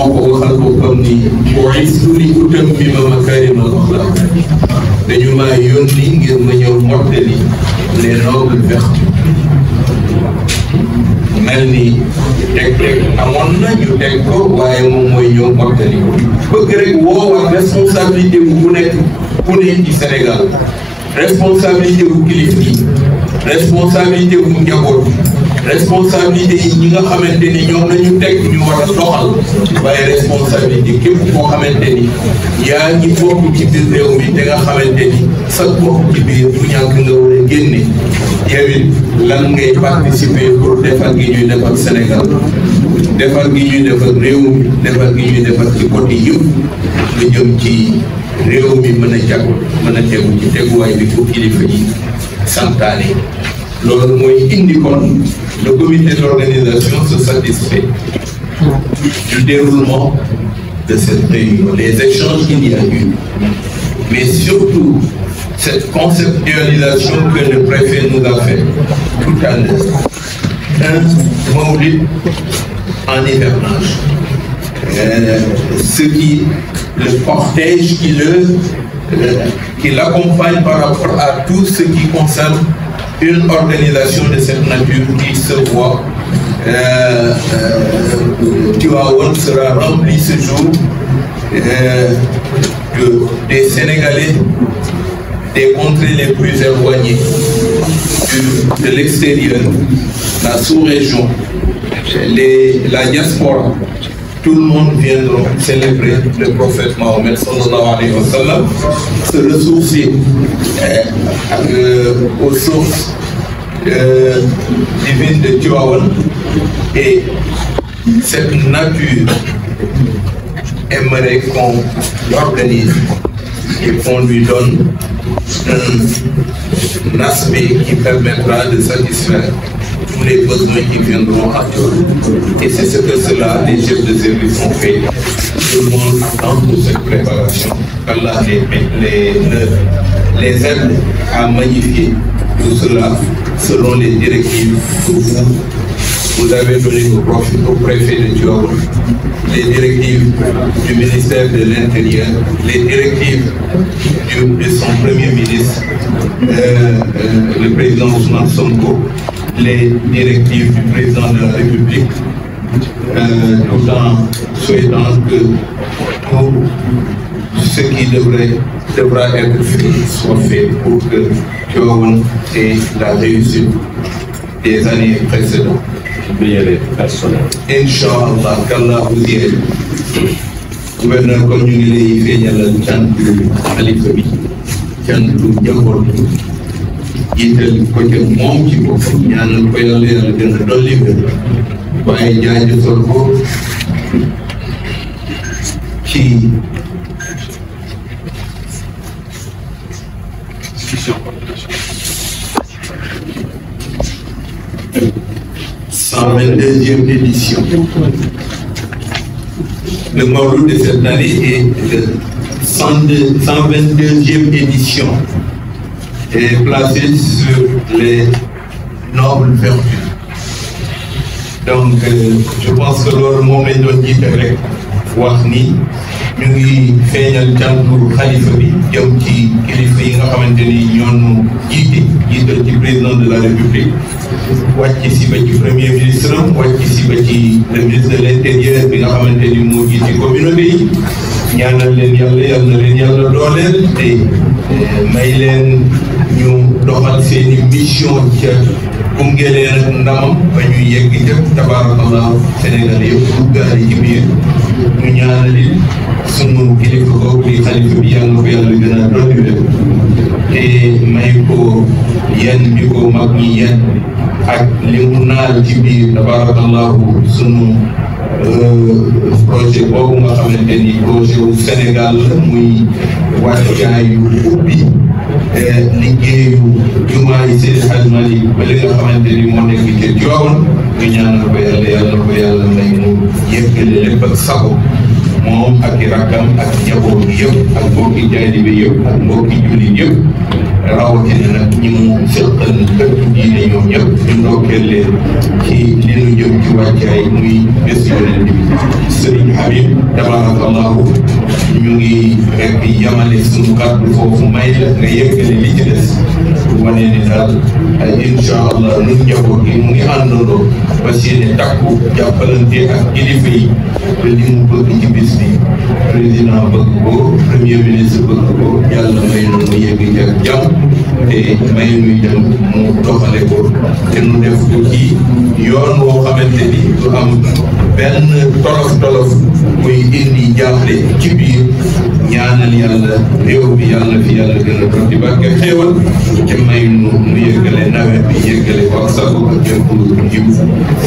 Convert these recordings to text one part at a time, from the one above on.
moo ko waxal boppam ni bu'istu li utammima makaarimal axlaaq dañu maa yónni ngir ma ñëw mottali les nobles vertus mel ni teg amoon na ñu teg ko waaye moom mooy ñëw mottali ko bëgg rek woo ak responsabilité bu nekk ku ne ci Sénégal responsabilité bu kilifa yi responsabilité bu njaboot responsabilité yi ñi nga xamante ni ñoom lañu teg ñu war a doxal waaye responsabilité képp koo xamante ni yaa ngi bokk ci biir réew mi te nga xamante ni sa bokk ci biir bu ñàkk nga war a génne yow it lan ngay participer pour defar gi ñuy defar Sénégal defar gi ñuy defar réew mi defar gi ñuy defar ci côté yëpp lu jëm ci réew mi mën a jag mën a tegu ci teguwaay bi pour kilifa yi santaane loolu mooy indi kon le comité d'organisation se satisfait du déroulement de cette réunion, les échanges qu'il y a eu, mais surtout cette conceptualisation que le préfet nous a fait tout à l'heure. Un mawlid en hivernage. Le cortège qui l'accompagne par rapport à tout ce qui concerne une organisation de cette nature qui se voit. Tivaouane sera rempli ce jour des Sénégalais des contrées les plus éloignées de l'extérieur, la sous-région, la diaspora. Tout le monde viendra célébrer le prophète Mahomet sallallahu alayhi wa sallam, se ressourcer aux sources divines de Tivaouane, et cette nature aimerait qu'on l'organise et qu'on lui donne un aspect qui permettra de satisfaire tous les besoins qui viendront à Tivaouane. Et c'est ce que cela, les chefs de service ont fait. Tout le monde attend pour cette préparation. qu'Allah les aide à magnifier tout cela selon les directives que vous avez données au préfet de Tivaouane, les directives du ministère de l'Intérieur, les directives de son premier ministre, le président Ousmane Sonko, les directives du président de la République, tout en souhaitant que tout ce qui devra être fait soit fait pour que Tivaouane ait la réussite des années précédentes. Inch'Allah, qu'Allah vous y aide. Gouverneur, comme ñu ngi lay feeñalal cantu xalifa bi cantu njaboot bi jiital ko ca moom ci boppam ñaanal ko yàlla yàlla gën a dolli wér waaye jaajëfal ko ci 122e édition. Le Mawlud de cette année est de 122e édition et placé sur les nobles vertus. Donc, je pense que loolu moom lañ doon jiite rek wax ni ñu ngi feeñal cantu xalifa bi jëm ci kilifa yi nga xamante ni ñoonu jiital ci président de la République wàcc si ba ci premier ministre am wàcc si ba ci le ministre de l'Intérieur bi nga xamante ni moo jiite communauté yi ñaanal leen yàlla yal na leen yàlla dooleel te may leen ñu doxal seeni mission ca gunge leen ak ndamam ba ñuy yegg ca tabarakallah Sénégal yëpp duggaale ci biir ñu ñaanali sunu kilifa googu di xalifa bi yàlla ko yàlla gën a dolli wér te may ko yenn bi ko mag ñi yenn ak li mu naal ci biir tabarakallahu sunu projet boobu nga xamante ni projet wu Sénégal la muy wàccaayu ubbi liggéeyu jumaa yi Seydi Hadji Malick ba li nga xamante ni moo nekk ci Tivaouane ñu ñaanal ko yàlla yàlla ko yàlla may mu yëkkale lépp ak sago moom ak i rakkam ak njaboot gi yëpp ak mbokki taalibe yëpp ak mbokki jullit yëpp rawatina nag ñi mu seqal ëttu diine ñoom ñëpp ñu ndokkeel leen ci li nu jëm ci wàccaay muy bés yonent bi Serigne Habib tabarakallahu ñu ngi rek yamale suñu kàddu foofu may la nga yeggale li ci des pour wane ni daal incha allah nun njaboot gi mu ngi àndandoo parce que takku jàppalante ak kilifa yi te li mu bëgg ci bis bi président bëgg ko premier ministre bëgg ko yàlla may na mu yegg ci ak jàmm te may nuy dem mu doxale ko te nu def ko ci yoon woo xamante ni du am benn tolof muy indi jàppale ci biir ñaanal yàlla réew bi yàlla fi yàlla gën a doon di barke xéewal te may nu yëggale nawet bi yëggale ko ak sago ak yëpp jiw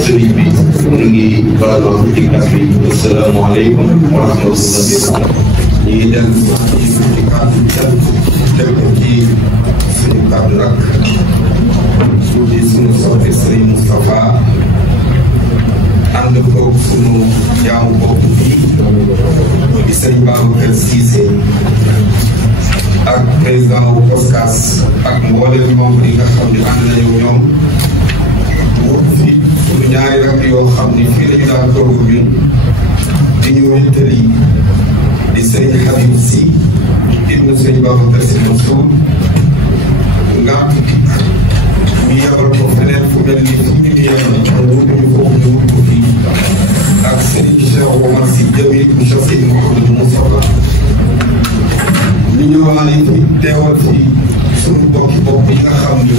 sëriñ bi ñu ngi baaloo ci kàddu yi asalaamaaleykum wa rahmatullahi ñu ngi dem ci kàddu teg ko ci suñu kàddu rak ci suñu soppe Sëriñ Moustapha ànd koog suñu jaamu bopp fii di Sëriñ Babacar Cissé ak président wu COSCAS ak mboolem membre yi nga xam ne ànd nañu ñoom wut fi suñu ñaari rak yoo xam ni fii lañu daan toog ñun di ñu wéttali di Sëriñ Habib Sy ibnu Sëriñ Babacar Sy Mansour nga ñu yabal ko feneen fu mel ni fu ñu yabal wutuñu foofu ñu wut ko fii ak Sëriñ Cheikh Omar Sy Jamil bu Cheikh Seydi Mouhamadou Moustapha ñu ñëwaale fi teewal fi suñu bokki bopp yi nga xam ne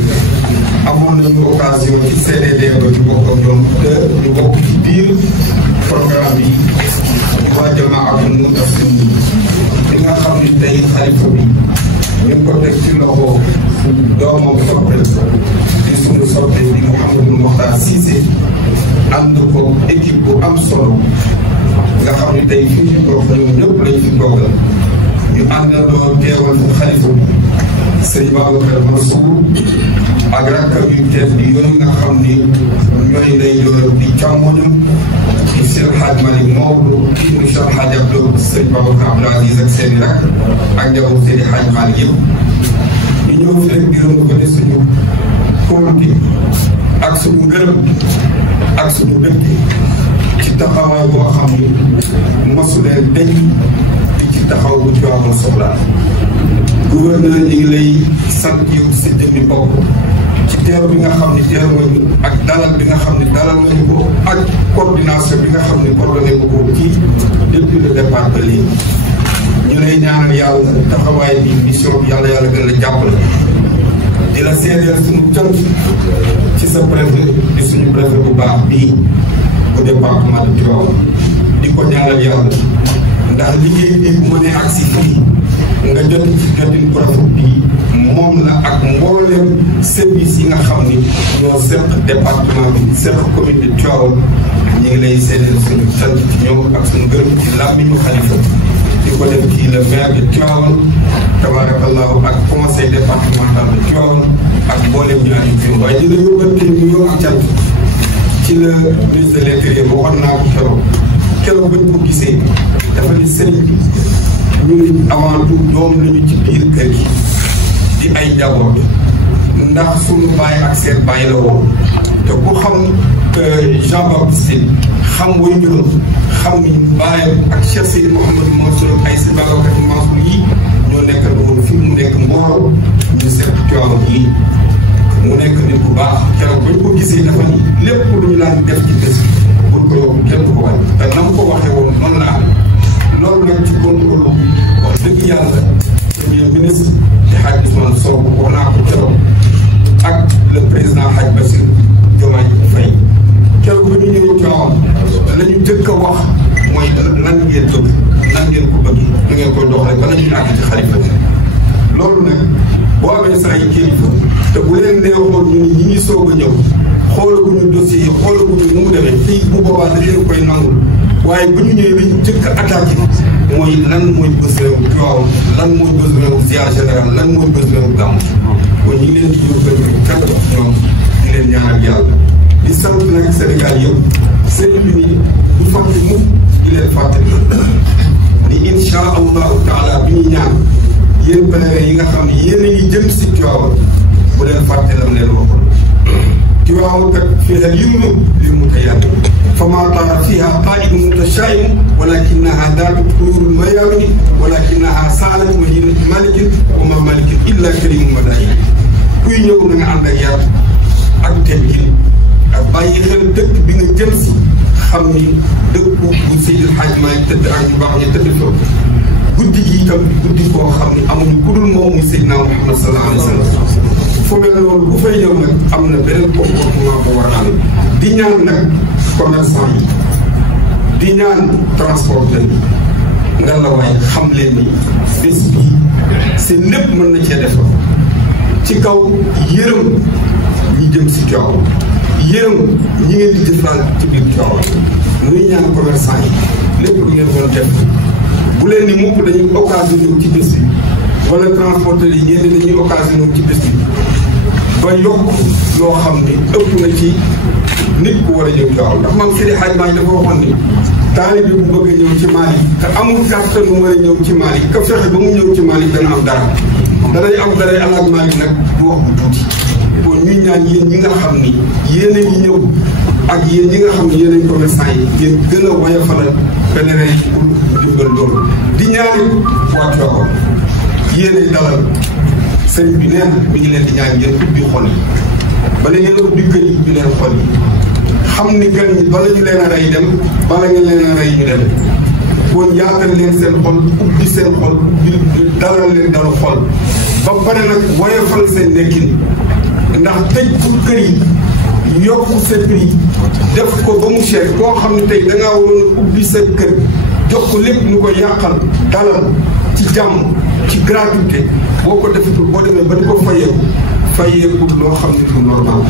amoon nañu occasion ci CDD ba ñu bokk ak ñoom te ñu bokk ci biir programme yi waa Jamaatul Mu'tasim bi nga xam ne tey xalifa bi ñu ngi ko teg ci loxo doomam soppe di suñu soppe di Mouhamadou Mokhtar Cissé ànd ko équipe bu am solo nga xam ne tey fii ci toog ñoom ñëpp lañ fi toogal ñu àndandoo teewal fi xalifa bi sëñ Babacar Mansour ak rakkam yu tedd bi yooyu nga xam ni ñooy lay doon di càmmoñam di Cheikh Hadj Malick Maodo ibnu Cheikh Hadj Abdou sëñ Babacar Abdou Aziz ak seen i rakk ak njaboot seen i Hadj Malick yëpp ñu ñëw fi rek di renouveler suñu kóolute ak suñu ngërëm ak suñu mbégte ci taxawaay boo xam ni mosulee dañ ci taxaw bu ci amoon soxlaa gouverneur ñu ngi lay sant yow si jëmmi bopp ci teew bi nga xam ne teew nga ñu ak dalal bi nga xam ne dalal nga ñu ko ak coordination bi nga xam ne coordonné nga ko ci depuis le départ ba léegi ñu lay ñaanal yàlla taxawaay bi mission bi yàlla gën la jàppale di la seedeel suñu cant ci sa préfet di suñu préfet bu baax bii au département de Tivaouane di ko ñaanal yàlla ndax liggéey bi mu ne agsi fii nga jot ci jotin profit bi moom la ak mbooleem service yi nga xam ni ñoo seq département bi seq commune de Tivaouane ñu ngi lay seedeel suñu sant ci ñoom ak suñu gërëm ci làmmiñu xalifa di ko def ci le maire de Tivaouane tabarakallahu ak conseil départemental de Tivaouane ak mbooleem ñu andi fi waaye di la yóbbante ñu yow ak cant ci le ministre de l'Intérieur waxoon naa ko keroog bañ ko gisee dafa ni sëriñ bi ñun avant tout doom lañu ci biir kër gi di ay njaboot ndax suñu baay ak seen baay la woon te ku xam Jean Baptiste xam way juróom xam ni baayam ak Cheikh Seydi Mouhamadou Mansour ay si Babacar Mansour yi ñoo nekk woon fi mu nekk mbooloo ñu seet Tivaouane yi mu nekk nit bu baax keroog bañ ko gisee dafa ni lépp lu ñu daan def ci bés pour ko yóbbu kenn ko wàññi te na mu ko waxee woon noonu la am loolu nag ci contrôle bi wax dëgg yàlla premier ministre di Hadj Ousmane Sow wax naa ko keroog ak le président Hadj Bassirou Diomaye Faye keroog ba ñu ñëwee Tivaouane la ñu jëkk a wax mooy lan ngeen bëgg nan ngeen ko bëgg da ngeen koy doxalee bala ñuy àgg ci xalifa loolu nag boo amee sa ay kilifa te bu leen neexoon ñu ni ñi ngi soog a ñëw xoolaguñu dossier yi xoolaguñu nu mu demee fii bu boobaa dañ leen koy nangul waaye bu ñu ñëwee dañu jëkk a attaqué mooy lan mooy besoin wu Tivaouane lan mooy besoin wu ziar général lan mooy besoin wu gàmm kon ñu ngi leen di yóbbal kenn wax ñoom di leen ñaanal yàlla di sant nag Sénégal yëpp seen bi ni du fàtte mukk di leen fàtte yéen pèlerins yi nga xam ne yéen a ngi jëm si Tiwaawan bu leen fàtte lam leen waxoon Tiwaawan kat fiihaa al-yumnu lil-mutayammim famaa taara fiihaa qaa'imun mutashaa'imun walaakinnahaa daatu xuruuril mayaamini walaakinnahaa saalat madiinata malikin wa maa malikun illaa kariimun madaa'in kuy ñëw na nga ànd ak yar ak teggin ak bàyyi xel dëkk bi nga jëm si xam ni dëkku bu Seydil Hadji Malick tëdd ak ñu baax ñu tëdd fa guddi gi itam guddi koo xam ne amuñu ku dul moom muy Seydina Muhammad sallallahu alayhi wa sallam fu mel loolu bu fay ñëw nag am na beneen comportement bu war a am di ñaan nag commerçant yi di ñaan transporteur yi nga la waay xam leen ni bés bii seen lépp mën na cee defar ci kaw yërëm ñi jëm si Tiwaawan yërëm ñi ngeen di jëflante ci biir Tiwaawan nuy ñaan commerçant yi lépp lu ngeen doon def bu leen ni mukk dañuy occasionné ci bés bi wala transporteurs yi ñenn dañuy occasionné ci bés bi ba yokk loo xam ni ëpp na ci nit ku war a ñëw Tiwaawan ndax man Seydi Hadji Malick dafa waxoon ni taalibe bi bu bëgg a ñëw ci Mali te amul kàttan mu war a ñëw ci Mali ka fexe ba mu ñëw ci Mali dana am dara danay am dara alaaj Malick nag du wax bu tuuti kon ñuy ñaan yéen ñi nga xam ni yéen a ngi ñëw ak yéen ñi nga xam ne yéen a commerçant yi ngeen gën a woyofalal pèlerins yi pour dimbal loolu di ñaari waa Tiwaawan yéen a dalal sëriñ bi nee na mi ngi leen di ñaan ngeen ubbi xol yi bala ngeen ubbi kër yi ubbi leen xol yi xam ni gan ñi bala ñu leen a rey dem bala ngeen leen a rey ñu dem kon yaatal leen seen xol ubbi seen xol dalal leen dalu xol ba pare nag woyofal seen nekkin ndax tëj pour kër yi yokk sa prix def ko ba mu cher koo xam ne tey da ngaa waroon a ubbi sa kër jox ko lépp ñu ko yàqal dalal ci jàmm ci gratuité boo ko defatul boo demee ba di ko fayeeku loo xam ne du normal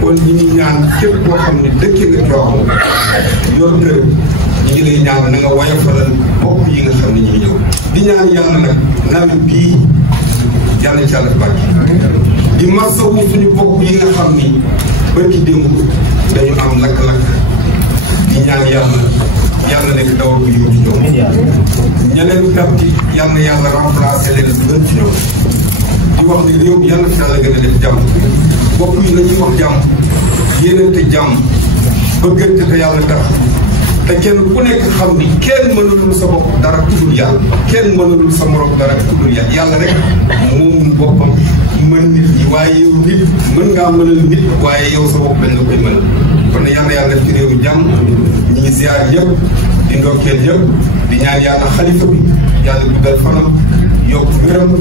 kon ñi ngi ñaan képp koo xam ne dëkk nga Tiwaawan yor kër ñi ngi lay ñaan na nga woyofalal bopp yi nga xam ne ñu ngi ñëw di ñaan yàlla nag nawet bii yàlla ci yàlla barke di masawu suñu bopp yi nga xam ni bërki démb dañu am lakk-lakk di ñaan yàlla nekk dawal bu yiw ci ñoom ñeneen perti yàlla remplacé leen lu gën ci ñoom di wax ni réew yàlla fi yàlla gën a def jàmm bopp yi la ñuy wax jàmm yéenante jàmm bëggante te yàlla tax te kenn ku nekk xam ni kenn mënulul sa bopp dara tuddul yàlla kenn mënulul sa morom dara tuddul yàlla rek moom boppam mën nit ñi waaye yow nit mën ngaa mënal nit waaye yow sa bopp dañ la koy mënal kon yàlla def ci réewu jàmm ñi ngi ziar ñëpp di ndokkeel ñëpp di ñaan yàlla xalifa bi yàlla guddal fanam yokk wéram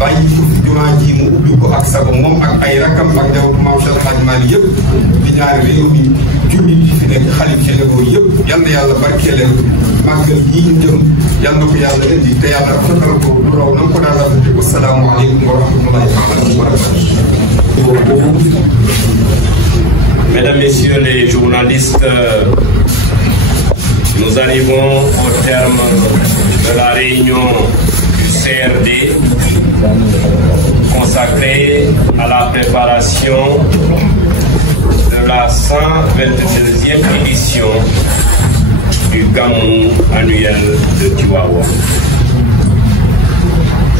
bàyyi ko fi jumaa ji mu ubbi ko ak sago moom ak ay rakam ak njabootu Maam Cheikh Hadji Malick yëpp di ñaan réew mi jullit yi fi nekk xalif généraux yëpp yal na yàlla barkeeleen màggal gii ñu jëm yal na ko yàlla indi te yàlla rafetal ko lu raw na ko daan rafetee ko salaamaaleykum wa rahmatullahi taala wa barakatuh. Mesdames, Messieurs les journalistes, nous arrivons au terme de la réunion du CRD consacrée à la préparation de la 122e édition du Gamou annuel de Tiwaawan.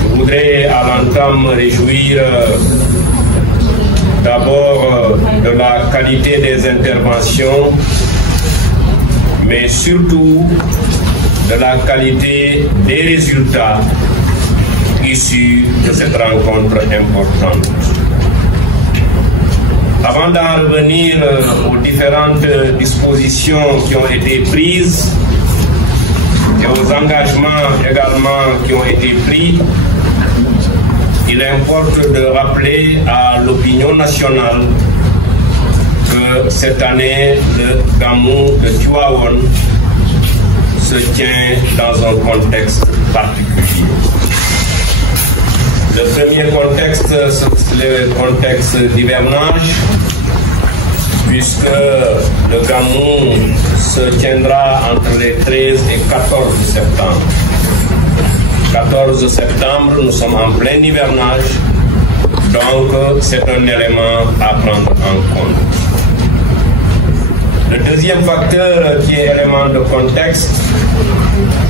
Je voudrais à l'entame me réjouir d'abord de la qualité des interventions, mais surtout de la qualité des résultats issus de cette rencontre importante. Avant d'en revenir aux différentes dispositions qui ont été prises et aux engagements également qui ont été pris, il importe de rappeler à l'opinion nationale que cette année, le Gamou de Tiwaawan se tient dans un contexte particulier. Le premier contexte, c'est le contexte d'hivernage, puisque le Gamou se tiendra entre les 13 et 14 septembre. 14 septembre, nous sommes en plein hivernage, donc c'est un élément à prendre en compte. Le deuxième facteur qui est élément de contexte,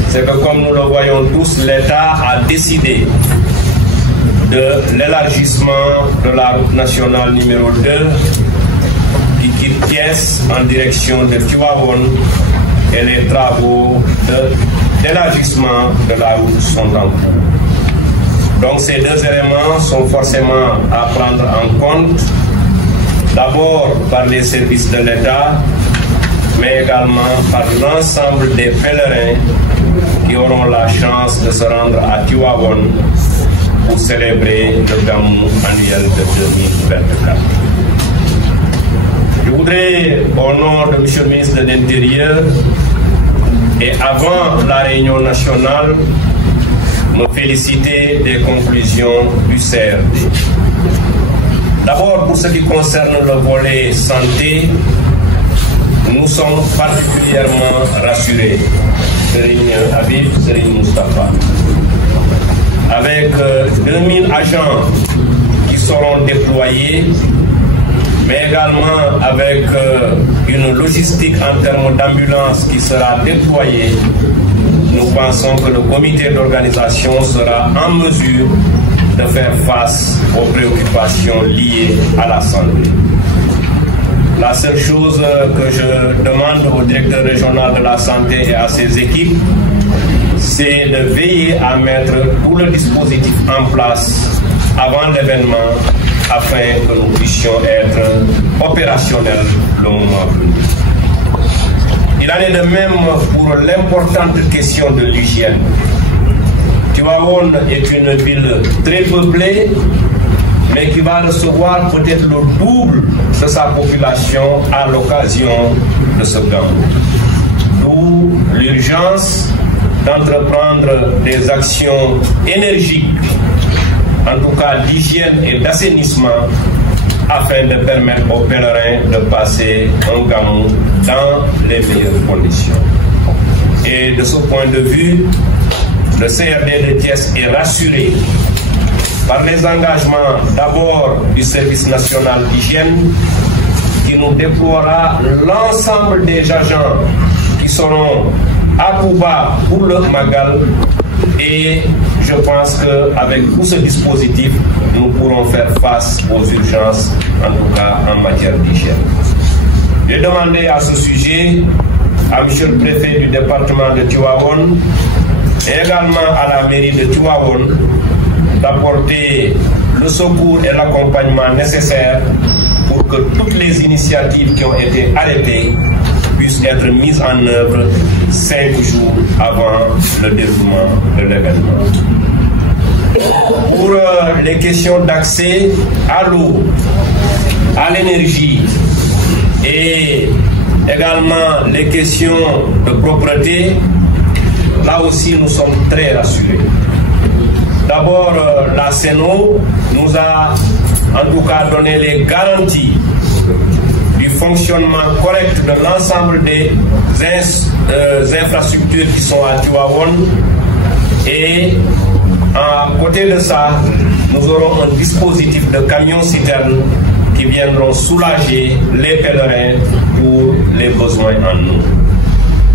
c'est que comme nous le voyons tous, l'État a décidé de l'élargissement de la route nationale numéro 2 qui quitte Thiès en direction de Tivaouane et les travaux d'élargissement de la route sont en cours. Donc ces deux éléments sont forcément à prendre en compte, d'abord par les services de l'État, mais également par l'ensemble des pèlerins qui auront la chance de se rendre à Tivaouane pour célébrer le Gamou annuel de 2024. Je voudrais, au nom de M. le ministre de l'Intérieur, et avant la réunion nationale, me féliciter des conclusions du CRD. D'abord, pour ce qui concerne le volet santé, nous sommes particulièrement rassurés, Serigne Habib, Serigne Moustapha. Avec 2000 agents qui seront déployés, mais également avec une logistique en termes d'ambulance qui sera déployée, nous pensons que le comité d'organisation sera en mesure de faire face aux préoccupations liées à la santé. La seule chose que je demande au directeur régional de la santé et à ses équipes, c'est de veiller à mettre tout le dispositif en place avant l'événement afin que nous puissions être opérationnels le moment venu. Il en est de même pour l'importante question de l'hygiène. Tivaouane est une ville très peuplée, mais qui va recevoir peut-être le double de sa population à l'occasion de ce Gamou. D'où l'urgence d'entreprendre des actions énergiques, en tout cas d'hygiène et d'assainissement, afin de permettre aux pèlerins de passer un Gamou dans les meilleures conditions. Et de ce point de vue, le CRD de Thiès est rassuré par les engagements d'abord du service national d'hygiène qui nous déploiera l'ensemble des agents qui seront à Cuba pour le Magal, et je pense qu'avec tout ce dispositif, nous pourrons faire face aux urgences, en tout cas en matière d'hygiène. J'ai demandé à ce sujet à M. le préfet du département de Tivaouane et également à la mairie de Tivaouane d'apporter le secours et l'accompagnement nécessaires pour que toutes les initiatives qui ont été arrêtées puissent être mises en œuvre 5 jours avant le déroulement de l'événement. Pour les questions d'accès à l'eau, à l'énergie et également les questions de propreté, là aussi nous sommes très rassurés. D'abord, la CENO nous a en tout cas donné les garanties du fonctionnement correct de l'ensemble des infrastructures qui sont à Tivaouane, et à côté de ça, nous aurons un dispositif de camions-citernes qui viendront soulager les pèlerins pour les besoins en eau.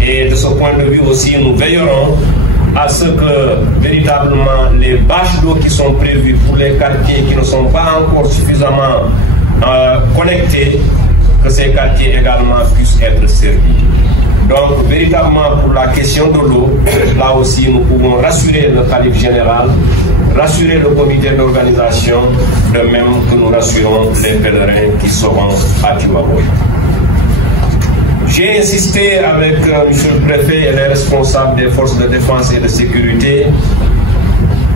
Et de ce point de vue aussi, nous veillerons à ce que véritablement les bâches d'eau qui sont prévues pour les quartiers qui ne sont pas encore suffisamment connectés, que ces quartiers également puissent être servis. Donc véritablement pour la question de l'eau, là aussi nous pouvons rassurer le calife général, rassurer le comité d'organisation, de même que nous rassurons les pèlerins qui seront à Tivaouane. J'ai insisté avec M. le préfet et les responsables des forces de défense et de sécurité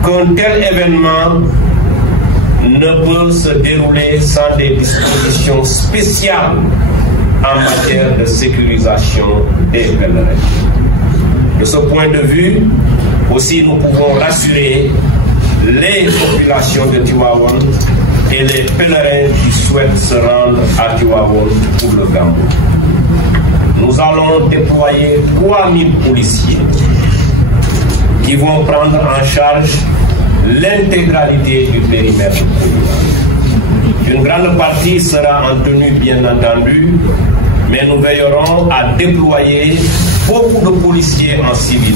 qu'un tel événement ne peut se dérouler sans des dispositions spéciales en matière de sécurisation des pèlerins. De ce point de vue, aussi nous pouvons rassurer les populations de Tivaouane et les pèlerins qui souhaitent se rendre à Tivaouane pour le Gamou. Nous allons déployer 3000 policiers qui vont prendre en charge l'intégralité du périmètre communal. Une grande partie sera en tenue, bien entendu, mais nous veillerons à déployer beaucoup de policiers en civil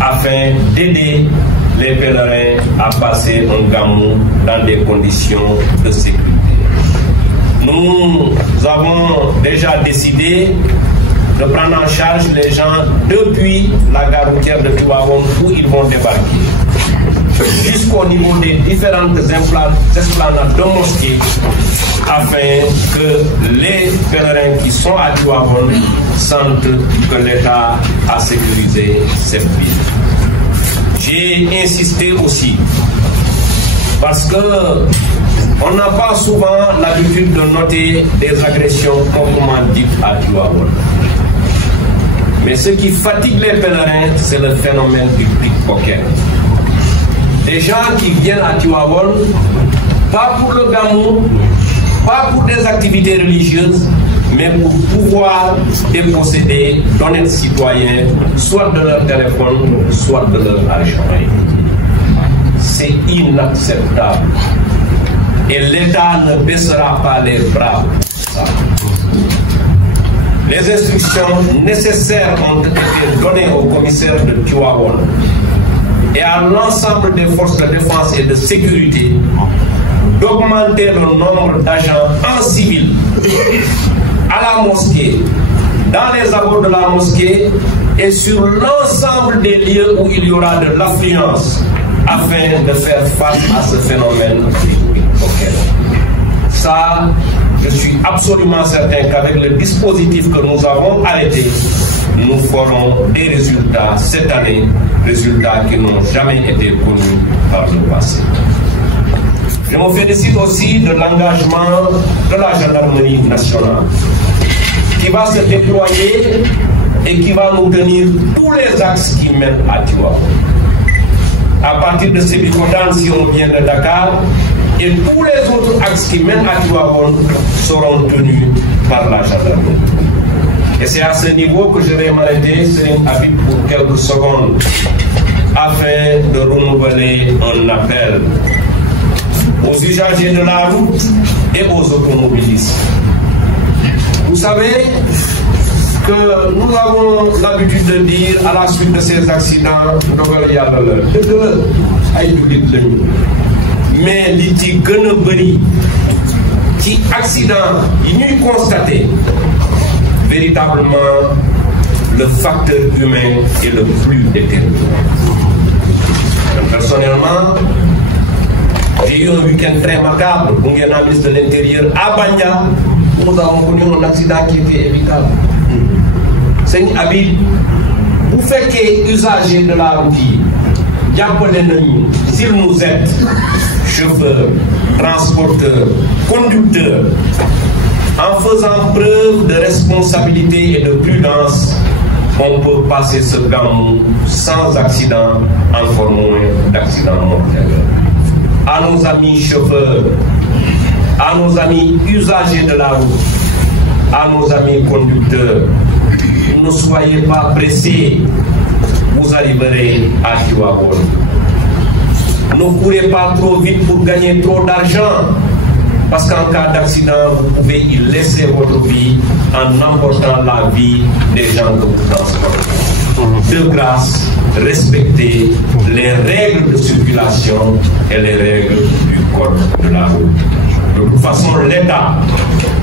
afin d'aider les pèlerins à passer un gamou dans des conditions de sécurité. Nous avons déjà décidé de prendre en charge les gens depuis la gare routière de Tivaouane où ils vont débarquer, jusqu'au niveau des différentes esplanades de mosquées, afin que les pèlerins qui sont à Tivaouane sentent que l'État a sécurisé cette ville. J'ai insisté aussi parce que on n'a pas souvent l'habitude de noter des agressions proprement dites à Tivaouane. Mais ce qui fatigue les pèlerins, c'est le phénomène du pickpocket. Des gens qui viennent à Tivaouane, pas pour le gamou, pas pour des activités religieuses, mais pour pouvoir déposséder d'honnêtes citoyens, soit de leur téléphone, soit de leur argent. C'est inacceptable. Et l'État ne baissera pas les bras pour ça. Les instructions nécessaires ont été données au commissaire de Tivaouane et à l'ensemble des forces de défense et de sécurité d'augmenter le nombre d'agents en civil à la mosquée, dans les abords de la mosquée et sur l'ensemble des lieux où il y aura de l'affluence afin de faire face à ce phénomène. Ça, je suis absolument certain qu'avec le dispositif que nous avons arrêté, nous ferons des résultats cette année, résultats qui n'ont jamais été connus par le passé. Je me félicite aussi de l'engagement de la gendarmerie nationale qui va se déployer et qui va nous tenir tous les axes qui mènent à Tivaouane. À partir de Sébikotane, si on vient de Dakar, et tous les autres axes qui mènent à Tivaouane seront tenus par la gendarmerie. Et c'est à ce niveau que je vais m'arrêter, Serigne Habib, pour quelques secondes, afin de renouveler un appel aux usagers de la route et aux automobilistes. Vous savez que nous avons l'habitude de dire à la suite de ces accidents, mais li ci gën a bëri ci accident yi ñuy constaté, véritablement le facteur humain est le plus déterminant. Personnellement, j'ai eu un week-end très macabre pour un ministre de l'Intérieur à Banya, où nous avons connu un accident qui était évitable. Serigne Habib, vous faites usager de la route, s'il nous aide, chauffeurs, transporteurs, conducteurs, en faisant preuve de responsabilité et de prudence, on peut passer ce gamou sans accident, encore moins d'accident mortel. À nos amis chauffeurs, à nos amis usagers de la route, à nos amis conducteurs, ne soyez pas pressés, vous arriverez à Tivaouane. Ne courez pas trop vite pour gagner trop d'argent, parce qu'en cas d'accident, vous pouvez y laisser votre vie en emportant la vie des gens que vous transportez. De grâce, respectez les règles de circulation et les règles du code de la route. De toute façon, l'État,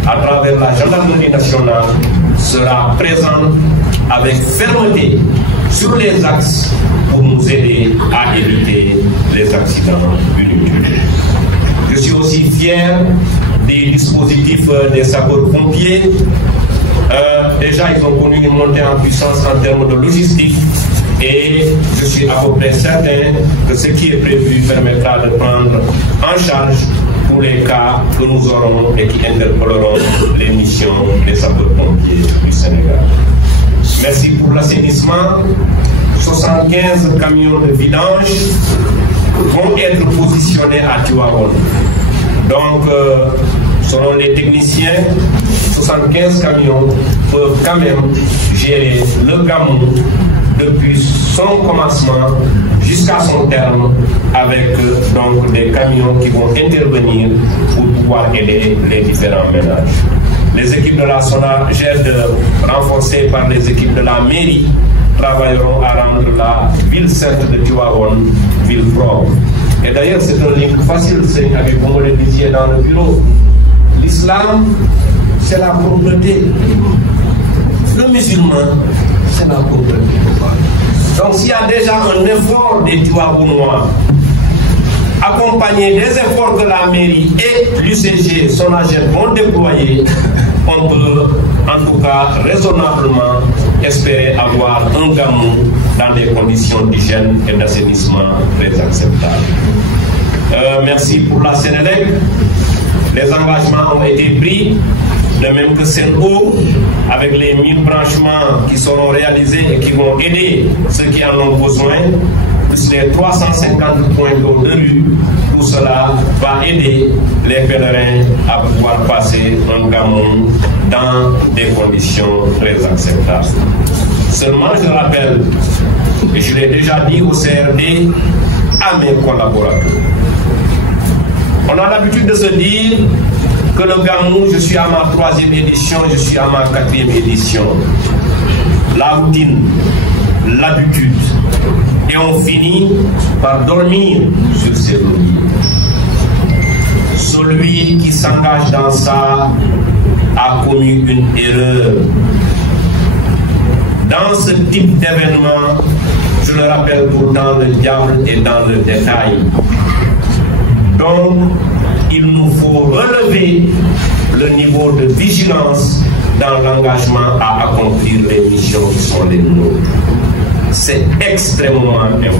à travers la gendarmerie nationale, sera présent avec fermeté sur les axes pour nous aider à éviter les accidents inutiles. Je suis aussi fier des dispositifs des sapeurs-pompiers. Déjà, ils ont connu une montée en puissance en termes de logistique et je suis à peu près certain que ce qui est prévu permettra de prendre en charge tous les cas que nous aurons et qui interpelleront les missions des sapeurs-pompiers du Sénégal. Merci pour l'assainissement. 75 camions de vidange vont être positionnés à Tivaouane. Donc, selon les techniciens, 75 camions peuvent quand même gérer le gamou depuis son commencement jusqu'à son terme avec donc des camions qui vont intervenir pour pouvoir aider les différents ménages. Les équipes de la SONAGED, renforcées par les équipes de la mairie, travailleront à rendre la ville sainte de Tivaouane ville propre. Et d'ailleurs, c'est un livre facile, c'est avec comme vous le disiez dans le bureau. L'islam, c'est la propreté. Le musulman, c'est la propreté. Donc s'il y a déjà un effort des Tivaouanois, accompagné des efforts que la mairie et l'UCG, son agent, vont déployer, on peut en tout cas raisonnablement espérer avoir un Gamou dans des conditions d'hygiène et d'assainissement très acceptables. Merci pour la Sénélec. Les engagements ont été pris, de même que Sen'Eau, avec les 1000 branchements qui seront réalisés et qui vont aider ceux qui en ont besoin, plus les 350 points d'eau de rue, tout cela va aider les pèlerins à pouvoir passer un Gamou dans des conditions très acceptables. Seulement, je rappelle, et je l'ai déjà dit au CRD, à mes collaborateurs, on a l'habitude de se dire que le Gamou, je suis à ma 3e édition, je suis à ma 4e édition. La routine, l'habitude. Et on finit par dormir sur ses lauriers. Celui qui s'engage dans ça a commis une erreur. Dans ce type d'événement, je le rappelle tout le temps, le diable est dans le détail. Donc, il nous faut relever le niveau de vigilance dans l'engagement à accomplir les missions qui sont les nôtres. C'est extrêmement important.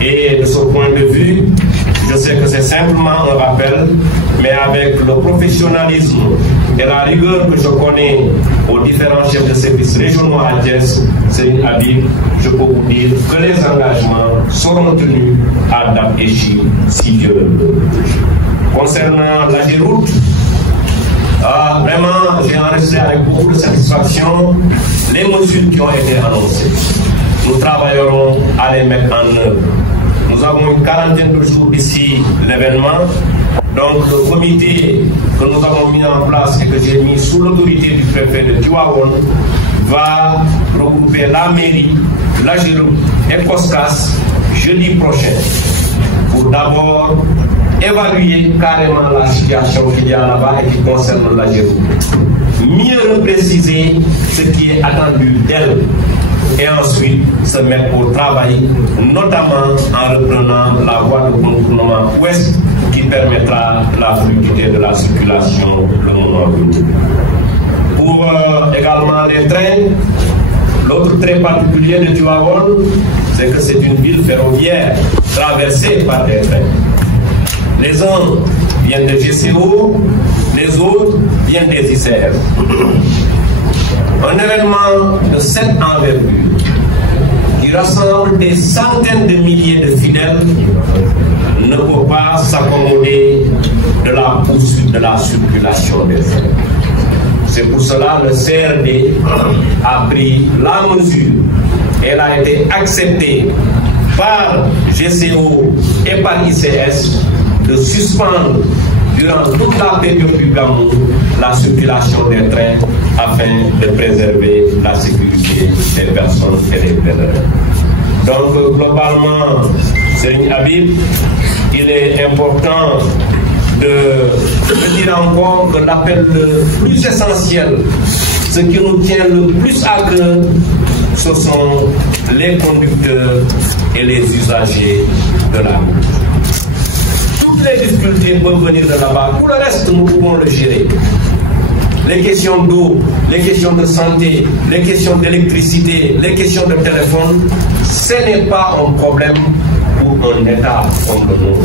Et de ce point de vue, je sais que c'est simplement un rappel, mais avec le professionnalisme et la rigueur que je connais aux différents chefs de services régionaux à Thiès, Serigne Habib, je peux vous dire que les engagements seront tenus à date échue si Dieu le veut. Concernant la Géroute, vraiment, j'ai enregistré avec beaucoup de satisfaction les mesures qui ont été annoncées. Nous travaillerons à les mettre en œuvre. Nous avons une quarantaine de jours d'ici l'événement. Donc le comité que nous avons mis en place et que j'ai mis sous l'autorité du préfet de Tivaouane va regrouper la mairie, la Géroute et Koskas jeudi prochain pour d'abord évaluer carrément la situation qu'il y a là-bas et qui concerne la Géroute. Mieux préciser ce qui est attendu d'elle et ensuite se mettre au travail, notamment en reprenant la voie de contournement ouest qui permettra la fluidité de la circulation le moment venu. Pour également les trains, l'autre trait particulier de Tivaouane, c'est que c'est une ville ferroviaire traversée par des trains. Les uns viennent de GCO, les autres viennent des ICR. Un événement de cette envergure qui rassemble des centaines de milliers de fidèles ne peut pas s'accommoder de la poursuite de la circulation des trains. C'est pour cela que le CRD a pris la mesure. Elle a été acceptée par GCO et par ICS de suspendre durant toute la période du Gamou la circulation des trains afin de préserver la sécurité des personnes et des pèlerins. Donc globalement, Serigne Habib, il est important de dire encore que l'appel le plus essentiel, ce qui nous tient le plus à cœur, ce sont les conducteurs et les usagers de la route. Toutes les difficultés peuvent venir de là-bas. Pour le reste, nous pouvons le gérer. Les questions d'eau, les questions de santé, les questions d'électricité, les questions de téléphone, ce n'est pas un problème pour un État comme le nôtre.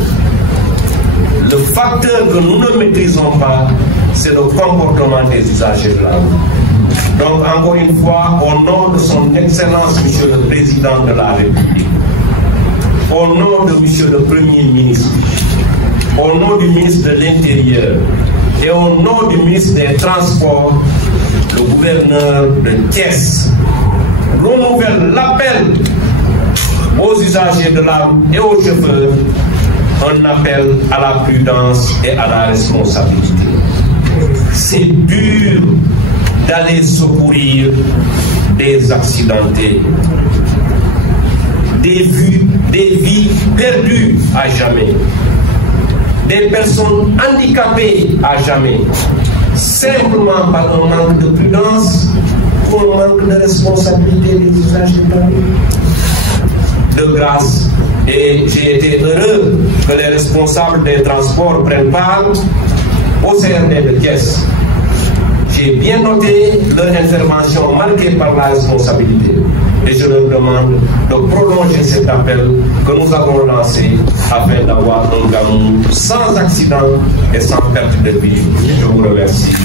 Le facteur que nous ne maîtrisons pas, c'est le comportement des usagers de la route. Donc, encore une fois, au nom de son Excellence, Monsieur le Président de la République, au nom de Monsieur le Premier ministre, au nom du ministre de l'Intérieur et au nom du ministre des Transports, le gouverneur de Thiès renouvelle l'appel aux usagers de la route et aux chauffeurs, un appel à la prudence et à la responsabilité. C'est dur d'aller secourir des accidentés. Des vies perdus à jamais, des personnes handicapées à jamais, simplement par un manque de prudence ou un manque de responsabilité des usages de la rue. De grâce, et j'ai été heureux que les responsables des transports prennent part au CRD de Thiès. J'ai bien noté leur intervention marquée par la responsabilité et je leur demande de prolonger cet appel que nous avons lancé afin d'avoir un Gamou sans accident et sans perte de vie. Je vous remercie.